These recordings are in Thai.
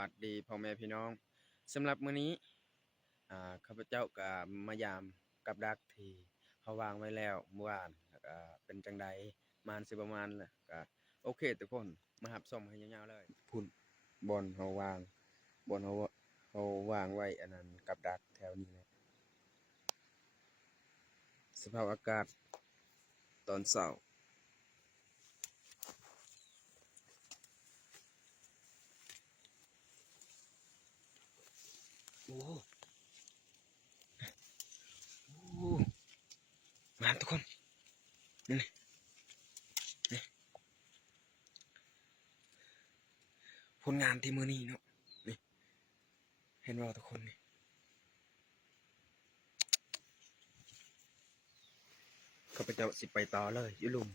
วัสดีพ่อแม่พี่น้องสำหรับมื้อนี้ข้าพเจ้าก็มายามกับดักที่เขาวางไว้แล้วเมื่อวานแล้วก็เป็นจังใดมานสิประมาณแหละก็โอเคทุกคนมารับชมให้ยาวๆเลยพุ่นบอนเขาวางบอนเขาวางไว้อันนั้นกับดักแถวนี้นะสภาพอากาศตอนเช้าโอ้โหมาทุกคนนี่ผลงานที่มื้อนี้เนาะนี่เห็นว่าทุกคนนี่ข้าพเจ้าสิไปต่อเลยอยู่ลุม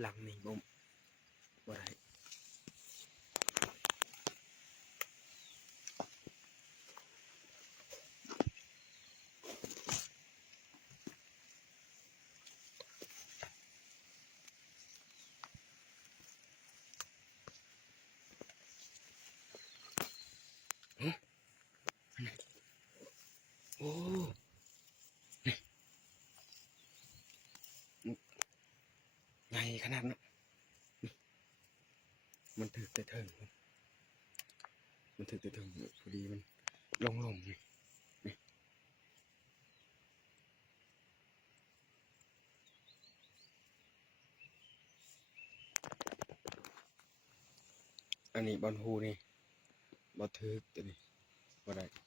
หลังนี่บ่ได้โอ้ใหญ่ขนาดนั้นมันถึกแต่เทิงมันถึกแต่เทิงพอดีมันลงนี่อันนี้บอลฮูนี่บอถึกตัวนี้บ่ได้